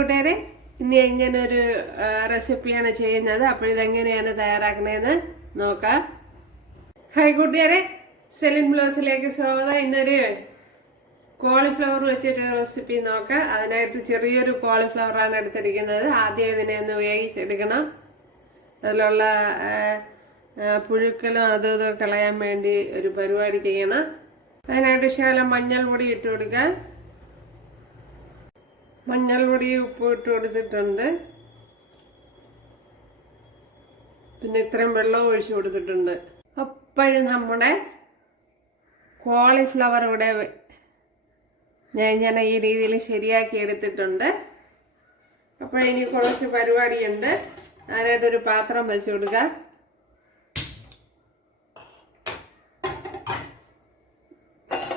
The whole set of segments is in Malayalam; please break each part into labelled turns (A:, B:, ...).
A: കൂട്ടുകാരെ ഇനി ഇങ്ങനെ ഒരു റെസിപ്പിയാണ് ചെയ്യുന്നത്. അപ്പോൾ ഇതെങ്ങനെയാണ് തയ്യാറാക്കുന്നതെന്ന് നോക്കാം. ഹായ് കൂട്ടുകാരെ സെലിൻ ബ്ലോസിലേക്ക് സ്വാഗതം. ഇന്നൊരു കോളിഫ്ലവർ വെച്ചിട്ട് റെസിപ്പി നോക്കാം. അതിനായിട്ട് ചെറിയൊരു കോളിഫ്ലവർ ആണ് എടുത്തിരിക്കുന്നത്. ആദ്യം ഇതിനെ ഒന്ന് വേവിച്ചെടുക്കണം. അതിലുള്ള പുഴുക്കലും അതും ഇതും കളയാൻ വേണ്ടി ഒരു പരിപാടി ചെയ്യണം അതിനായിട്ട് ശകലം മഞ്ഞൾ പൊടി ഇട്ട് കൊടുക്കാം. മഞ്ഞൾ പൊടി ഉപ്പ് ഇട്ട് കൊടുത്തിട്ടുണ്ട്. പിന്നെ ഇത്രയും വെള്ളം ഒഴിച്ചു കൊടുത്തിട്ടുണ്ട്. അപ്പോഴും നമ്മുടെ കോളിഫ്ലവർ ഇവിടെ ഞാൻ ഞാൻ ഈ രീതിയിൽ ശരിയാക്കി എടുത്തിട്ടുണ്ട്. അപ്പോൾ ഇനി കുറച്ച് പരിപാടിയുണ്ട്. അതിനായിട്ടൊരു പാത്രം വെച്ച് കൊടുക്കുക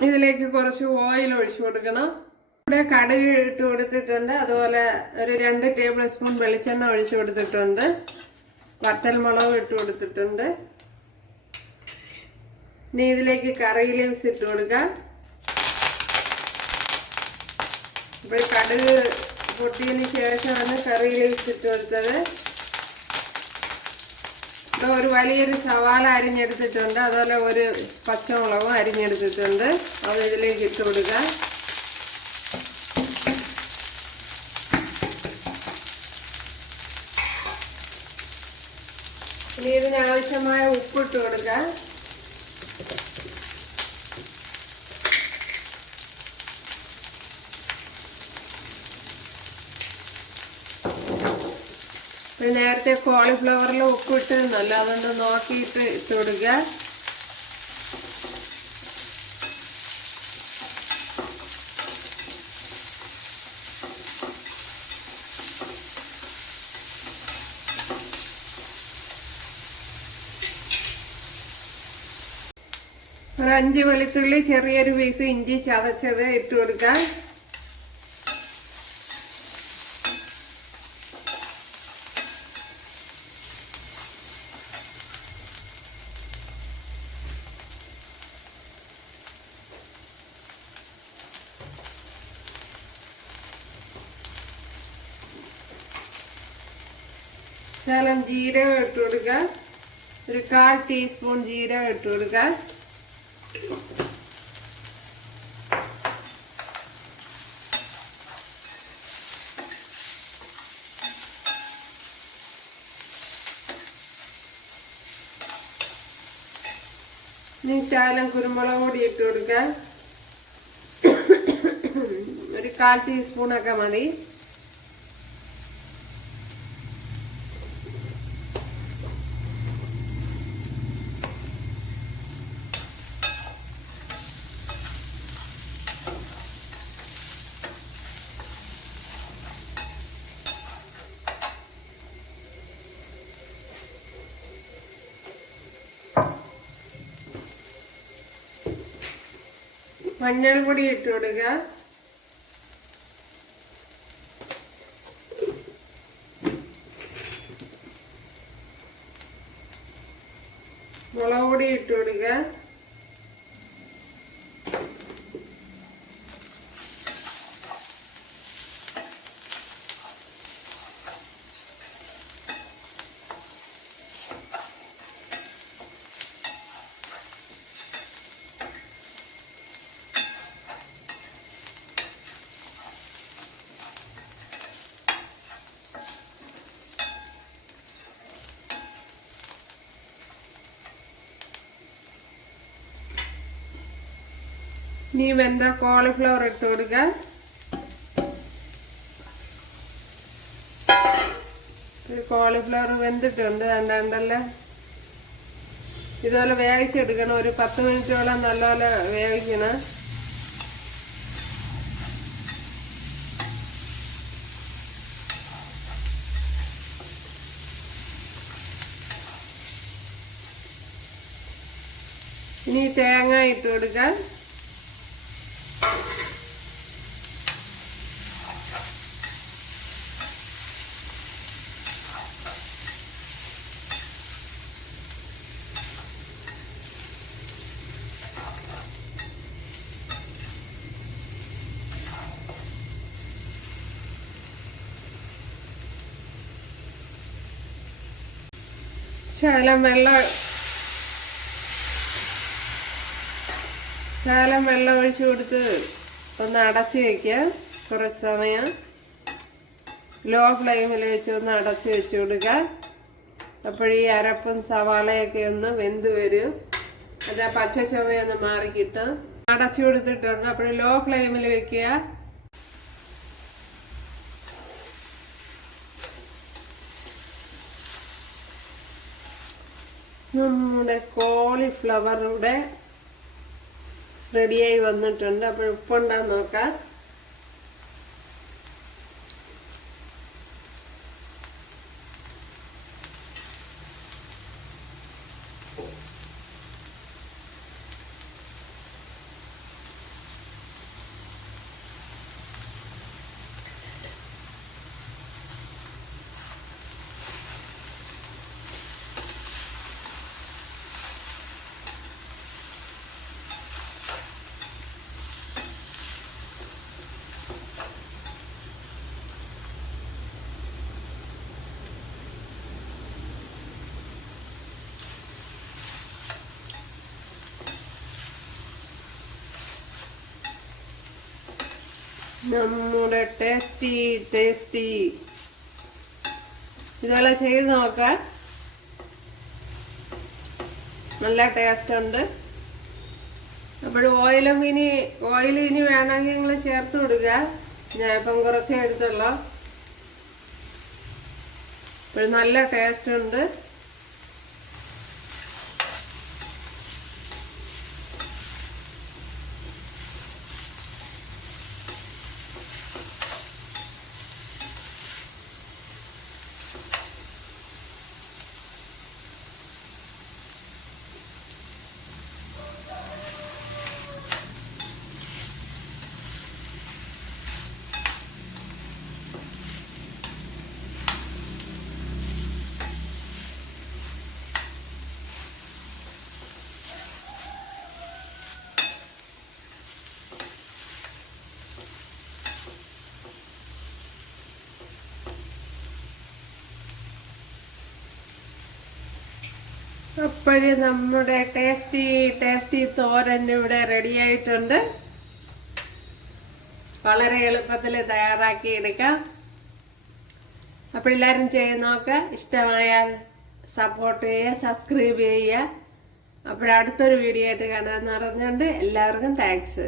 A: ഇതിലേക്ക് കുറച്ച് ഓയിൽ ഒഴിച്ചു കൊടുക്കണം. ഇവിടെ കടുക് ഇട്ട് കൊടുത്തിട്ടുണ്ട്. അതുപോലെ ഒരു രണ്ട് ടേബിൾ സ്പൂൺ വെളിച്ചെണ്ണ ഒഴിച്ചു കൊടുത്തിട്ടുണ്ട്. വറ്റൽ മുളക് ഇട്ട് കൊടുത്തിട്ടുണ്ട്. ഇനി ഇതിലേക്ക് കറി ലീവ്സ് ഇട്ട് കൊടുക്കാം. ഇപ്പോൾ കടുക് പൊട്ടിയതിന് ശേഷമാണ് കറി ലീവ്സ് ഇട്ട് കൊടുത്തത്. ഇവിടെ ഒരു വലിയൊരു സവാള അരിഞ്ഞെടുത്തിട്ടുണ്ട്. അതുപോലെ ഒരു പച്ചമുളകും അരിഞ്ഞെടുത്തിട്ടുണ്ട്. അത് ഇതിലേക്ക് ഇട്ട് കൊടുക്കാം. ഇനി ഇതിന് ആവശ്യമായ ഉപ്പിട്ട് കൊടുക്കാം. നേരത്തെ കോളിഫ്ലവറിൽ ഉപ്പിട്ടിരുന്നല്ലോ അതുകൊണ്ട് നോക്കിയിട്ട് ഇട്ട് കൊടുക്കുക ഒരു അഞ്ച് വെളുത്തുള്ളി ചെറിയൊരു പീസ് ഇഞ്ചി ചതച്ചത് ഇട്ട് കൊടുക്കാം. ശകലം ജീരകം ഇട്ട് കൊടുക്കുക ഒരു കാൽ ടീസ്പൂൺ ജീരകം ഇട്ട് കൊടുക്കുക ഇനി ശകലം കുരുമുളക് പൊടി ഇട്ട് കൊടുക്കുക ഒരു കാൽ ടീസ്പൂണൊക്കെ മതി. മഞ്ഞൾ പൊടി ഇട്ട് കൊടുക്കുക മുളക് പൊടി ഇട്ട് കൊടുക്കുക ഇനി വെന്ത കോളിഫ്ലവർ ഇട്ട് കൊടുക്കുക കോളിഫ്ലവർ വെന്തിട്ടുണ്ട് കണ്ടല്ലേ? ഇതുപോലെ വേവിച്ചെടുക്കണം ഒരു പത്ത് മിനിറ്റോളം നല്ലപോലെ വേവിക്കണം. ഇനി തേങ്ങ ഇട്ട് കൊടുക്കാം. ശകലം വെള്ളം ശകലം വെള്ളം ഒഴിച്ചു കൊടുത്ത് ഒന്ന് അടച്ച് വയ്ക്കുക കുറച്ച് സമയം ലോ ഫ്ലെയിമിൽ വെച്ച് ഒന്ന് അടച്ച് വെച്ച് കൊടുക്കുക. അപ്പോഴീ അരപ്പും സവാളയൊക്കെ ഒന്ന് വെന്ത് വരും. അത് ആ പച്ച ചുവയൊന്ന് മാറി കിട്ടും. അടച്ചു കൊടുത്തിട്ടുണ്ട്. അപ്പോൾ ലോ ഫ്ലെയിമിൽ വെക്കുക. നമ്മുടെ കോളിഫ്ലവറുടെ റെഡിയായി വന്നിട്ടുണ്ട്. അപ്പോൾ ഉപ്പുണ്ടാന്ന് നോക്കാം. നമ്മുടെ ടേസ്റ്റി ടേസ്റ്റി ഇതുപോലെ ചെയ്ത് നോക്കാം നല്ല ടേസ്റ്റ് ഉണ്ട്. അപ്പോൾ ഓയിലും ഇനി ഓയിൽ ഇനി വേണമെങ്കിൽ നിങ്ങൾ ചേർത്ത് കൊടുക്കുക. ഞാൻ ഇപ്പം കുറച്ചേ എടുത്തുള്ളൂ. അപ്പോൾ നല്ല ടേസ്റ്റ് ഉണ്ട്. അപ്പോഴ് നമ്മുടെ ടേസ്റ്റി ടേസ്റ്റി തോരൻ ഇവിടെ റെഡി ആയിട്ടുണ്ട്. വളരെ എളുപ്പത്തിൽ തയ്യാറാക്കി എടുക്കാം. അപ്പോഴെല്ലാവരും ചെയ്ത് നോക്കുക ഇഷ്ടമായാൽ സപ്പോർട്ട് ചെയ്യുക സബ്സ്ക്രൈബ് ചെയ്യുക. അപ്പോഴടുത്തൊരു വീഡിയോ ആയിട്ട് കാണാമെന്ന് പറഞ്ഞുകൊണ്ട് എല്ലാവർക്കും താങ്ക്സ്